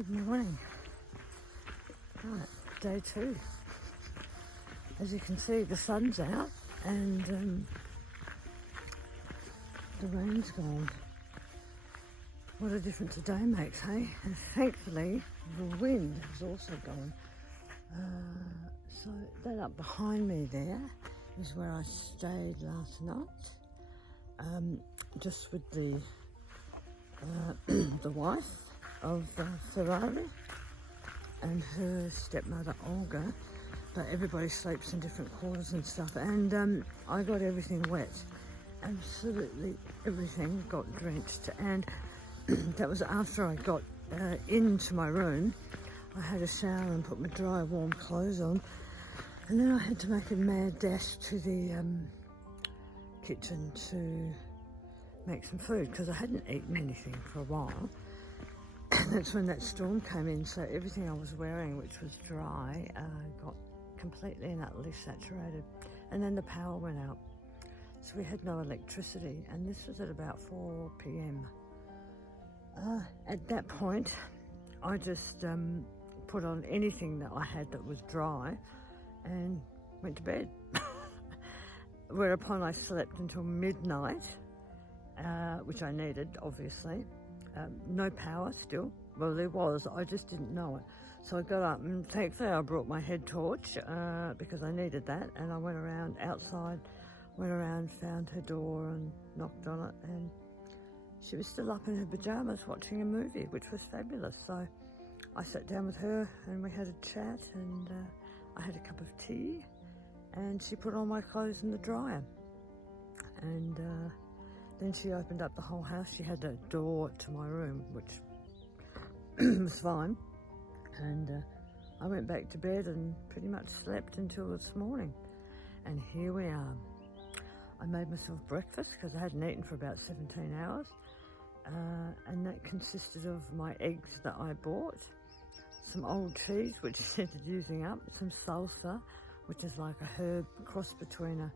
Good morning. Right, day 2. As you can see, the sun's out and the rain's gone. What a difference a day makes, hey? And thankfully, the wind has also gone. So that up behind me there is where I stayed last night, just with the the wife of Ferrari and her stepmother Olga, but everybody sleeps in different quarters and stuff, and I got everything wet. Absolutely everything got drenched, and that was after I got into my room. I had a shower and put my dry warm clothes on, and then I had to make a mad dash to the kitchen to make some food because I hadn't eaten anything for a while. That's when that storm came in, so everything I was wearing, which was dry, got completely and utterly saturated. And then the power went out, so we had no electricity, and this was at about 4 p.m. At that point, I just put on anything that I had that was dry and went to bed. Whereupon I slept until midnight, which I needed, obviously. No power still. Well, there was, I just didn't know it. So I got up, and thankfully I brought my head torch because I needed that, and I went around outside, found her door and knocked on it, and she was still up in her pajamas watching a movie, which was fabulous. So I sat down with her and we had a chat, and I had a cup of tea, and she put all my clothes in the dryer. And then she opened up the whole house. She had a door to my room, which was fine. And I went back to bed and pretty much slept until this morning. And here we are. I made myself breakfast because I hadn't eaten for about 17 hours. And that consisted of my eggs that I bought, some old cheese, which I ended using up, some salsa, which is like a herb cross between a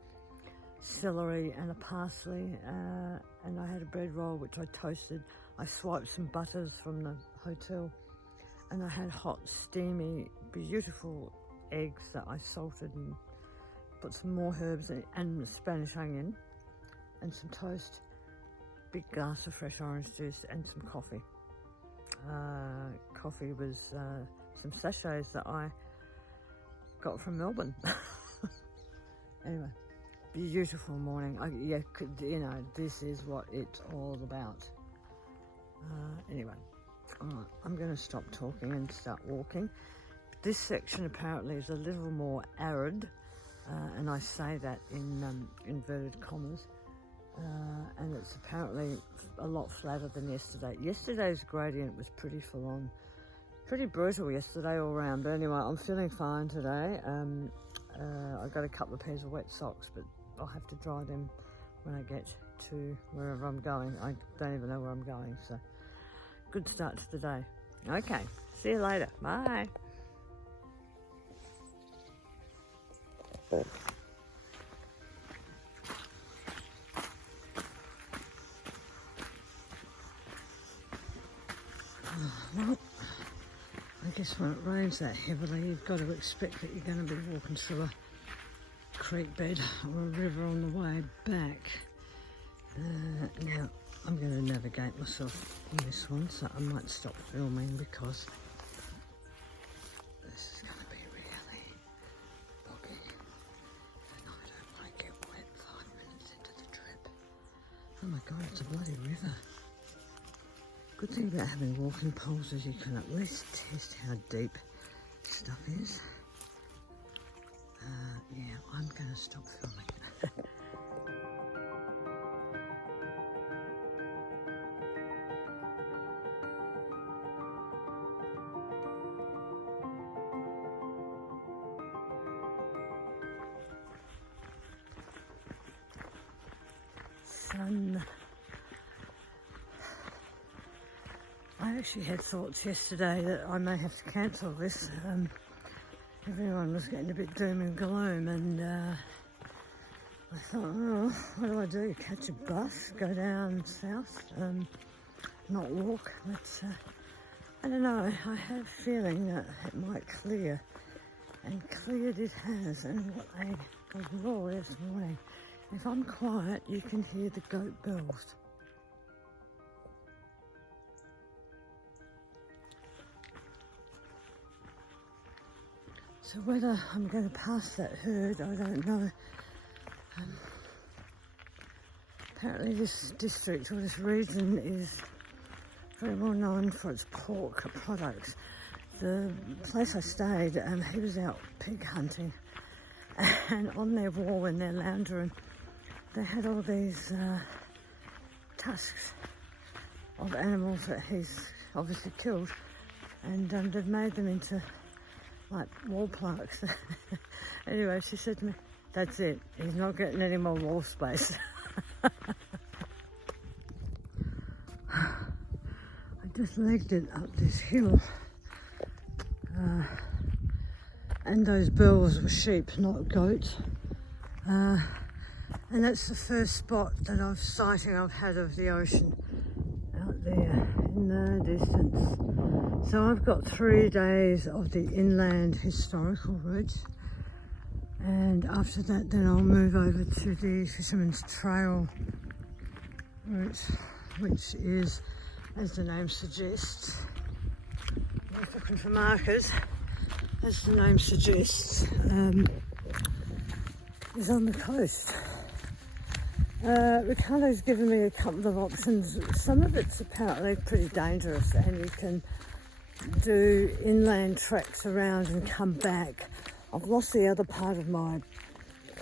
celery and a parsley, and I had a bread roll which I toasted. I swiped some butters from the hotel, and I had hot, steamy, beautiful eggs that I salted and put some more herbs in, and Spanish onion, and some toast, big glass of fresh orange juice, and some coffee. Coffee was some sachets that I got from Melbourne. Anyway, beautiful morning. This is what it's all about. Anyway, I'm going to stop talking and start walking. This section apparently is a little more arid, and I say that in inverted commas, and it's apparently a lot flatter than yesterday. Yesterday's gradient was pretty full on, pretty brutal yesterday all round, but anyway, I'm feeling fine today. I got a couple of pairs of wet socks, but I'll have to dry them when I get to wherever I'm going. I don't even know where I'm going, so good start to the day. Okay, see you later. Bye. Well, I guess when it rains that heavily, you've got to expect that you're going to be walking through a creek bed or a river on the way back. Now, I'm going to navigate myself in this one, so I might stop filming because this is going to be really boggy, and I don't want to get wet 5 minutes into the trip. Oh my God, it's a bloody river. Good thing about having walking poles is you can at least test how deep stuff is. Yeah, I'm going to stop filming. Sun. I actually had thoughts yesterday that I may have to cancel this. Everyone was getting a bit doom and gloom, and I thought, oh, what do? Catch a bus, go down south, not walk. Let's I don't know, I have a feeling that it might clear, and cleared it has, and what a glorious morning. If I'm quiet, you can hear the goat bells. So whether I'm going to pass that herd, I don't know. Apparently this district or this region is very well known for its pork products. The place I stayed, he was out pig hunting, and on their wall when they're lounging, they had all these tusks of animals that he's obviously killed, and they've made them into like wall plaques. Anyway, she said to me, that's it, he's not getting any more wall space. I just legged it up this hill, and those bells were sheep, not goats, and that's the first spot that I've had of the ocean, out there in the distance. So I've got 3 days of the inland historical route, and after that then I'll move over to the Fisherman's Trail route, which is, as the name suggests, I was looking for markers, as the name suggests, is on the coast. Ricardo's given me a couple of options. Some of it's apparently pretty dangerous, and you can do inland treks around and come back. I've lost the other part of my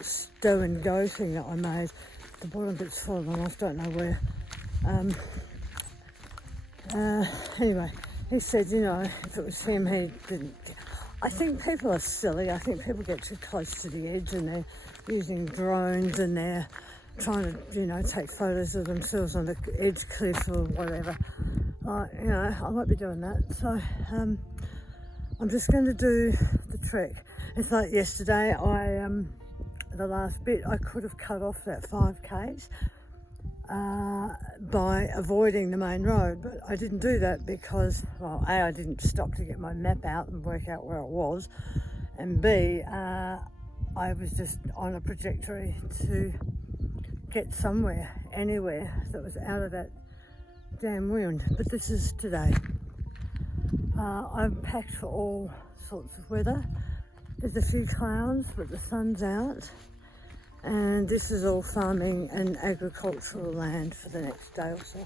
stow and go thing that I made. The bottom bit's fallen off, don't know where. Anyway, he said, you know, if it was him, he didn't. I think people are silly. I think people get too close to the edge and they're using drones and they're trying to, you know, take photos of themselves on the edge cliff or whatever. You know, I won't be doing that. So I'm just going to do the trek. It's like yesterday, the last bit, I could have cut off that 5Ks by avoiding the main road, but I didn't do that because, well, A, I didn't stop to get my map out and work out where it was, and B, I was just on a trajectory to get somewhere, anywhere that was out of that damn wind. But this is today. I've packed for all sorts of weather. There's a few clouds, but the sun's out. And this is all farming and agricultural land for the next day or so.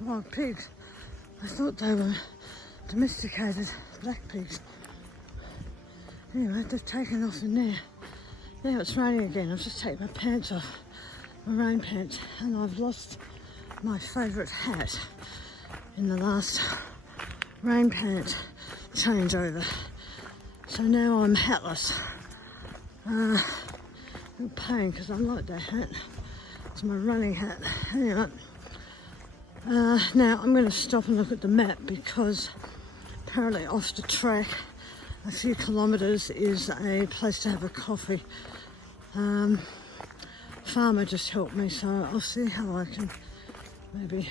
Wild pigs. I thought they were domesticated black pigs. Anyway, they've taken off in there. Now it's raining again. I've just taken my pants off, my rain pants, and I've lost my favourite hat in the last rain pants. changeover. So now I'm hatless. No pain because I like that hat. It's my running hat. Anyway, now I'm going to stop and look at the map because apparently off the track a few kilometres is a place to have a coffee. Farmer just helped me, so I'll see how I can maybe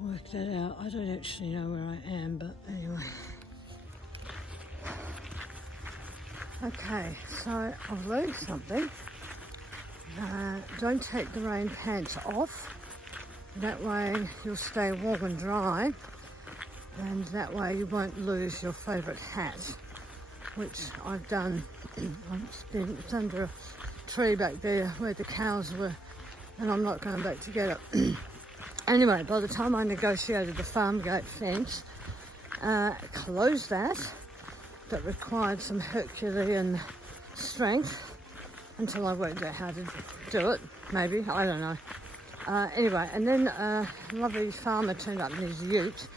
work that out. I don't actually know where I am, but anyway. Okay, so I've learned something. Don't take the rain pants off. That way you'll stay warm and dry, and that way you won't lose your favourite hat, which I've done. It's under a tree back there where the cows were, and I'm not going back to get it. Anyway, by the time I negotiated the farm gate fence, closed that required some Herculean strength until I worked out how to do it, maybe, I don't know. Anyway, and then a lovely farmer turned up in his ute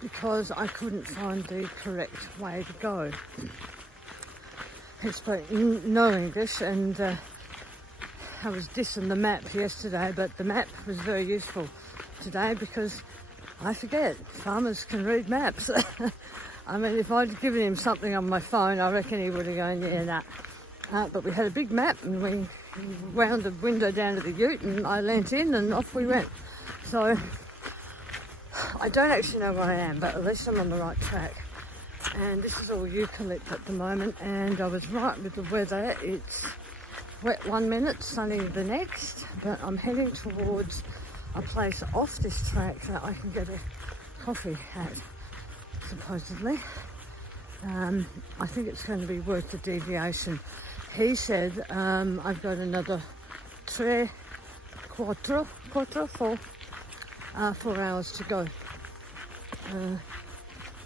because I couldn't find the correct way to go. He spoke no English, and I was dissing the map yesterday, but the map was very useful today because I forget, farmers can read maps. I mean, if I'd given him something on my phone, I reckon he would have gone, yeah, nah. But we had a big map and we wound the window down to the ute and I leant in and off we went. So I don't actually know where I am, but at least I'm on the right track. And this is all eucalypt at the moment, and I was right with the weather. It's wet 1 minute, sunny the next, but I'm heading towards a place off this track that I can get a coffee at, supposedly. I think it's going to be worth the deviation. He said I've got another 4 hours to go.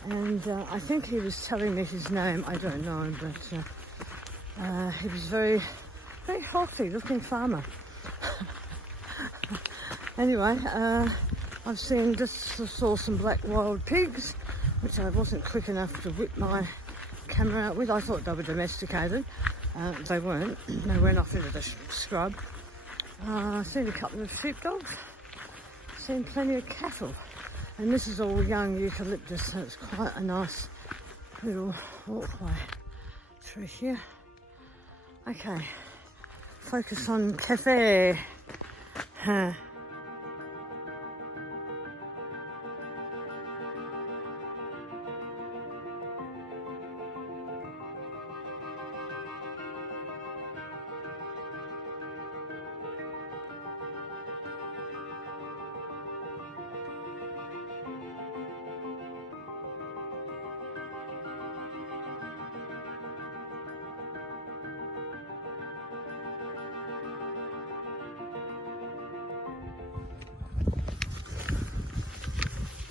And I think he was telling me his name, I don't know, but he was very, very healthy looking farmer. Anyway, I've saw some black wild pigs, which I wasn't quick enough to whip my camera out with. I thought they were domesticated. They weren't. They went off into the scrub. I've seen a couple of sheepdogs. Seen plenty of cattle. And this is all young eucalyptus, so it's quite a nice little walkway through here. Okay, focus on cafe.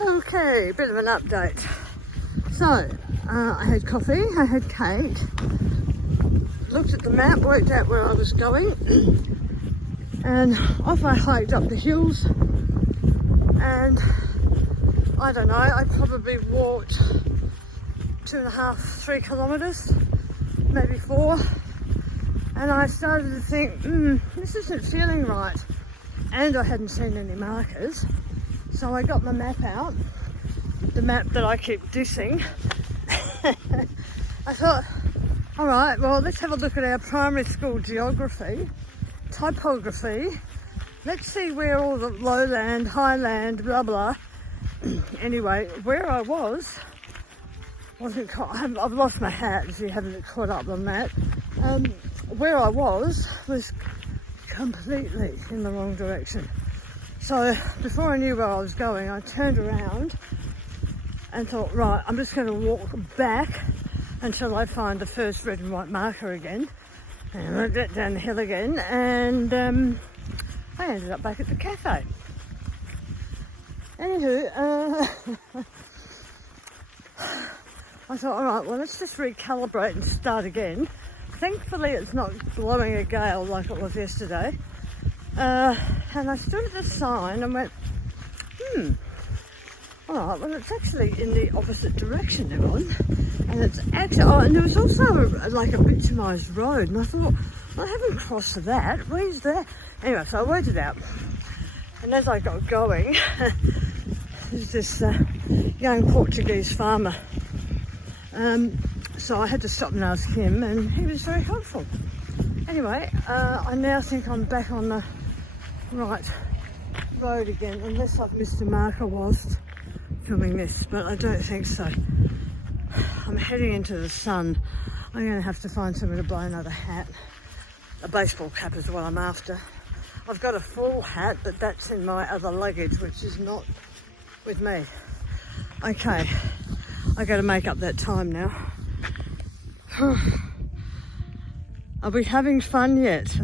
Okay, bit of an update. So, I had coffee, I had cake, looked at the map, worked out where I was going, and off I hiked up the hills, and I don't know, I probably walked 2.5, 3 kilometres, maybe 4, and I started to think, this isn't feeling right, and I hadn't seen any markers. So I got my map out, the map that I keep dissing. I thought, all right, well, let's have a look at our primary school geography, typography. Let's see where all the lowland, highland, blah, blah. Anyway, where I was, I've lost my hat if you haven't caught up on that. Where I was completely in the wrong direction. So before I knew where I was going, I turned around and thought, right, I'm just going to walk back until I find the first red and white marker again. And I went that down the hill again, and I ended up back at the cafe. Anywho, I thought, all right, well, let's just recalibrate and start again. Thankfully, it's not blowing a gale like it was yesterday. And I stood at the sign and went, Alright, well it's actually in the opposite direction, everyone. And it's actually, oh, and there was also like a bitumised road, and I thought, I haven't crossed that, where's that? Anyway, so I worked it out. And as I got going, there's this young Portuguese farmer. So I had to stop and ask him, and he was very helpful. Anyway, I now think I'm back on the right road again, unless I've missed a marker whilst filming this, but I don't think so. I'm heading into the sun. I'm going to have to find somewhere to buy another hat. A baseball cap is what I'm after. I've got a full hat, but that's in my other luggage, which is not with me. Okay, I got to make up that time now. Are we having fun yet?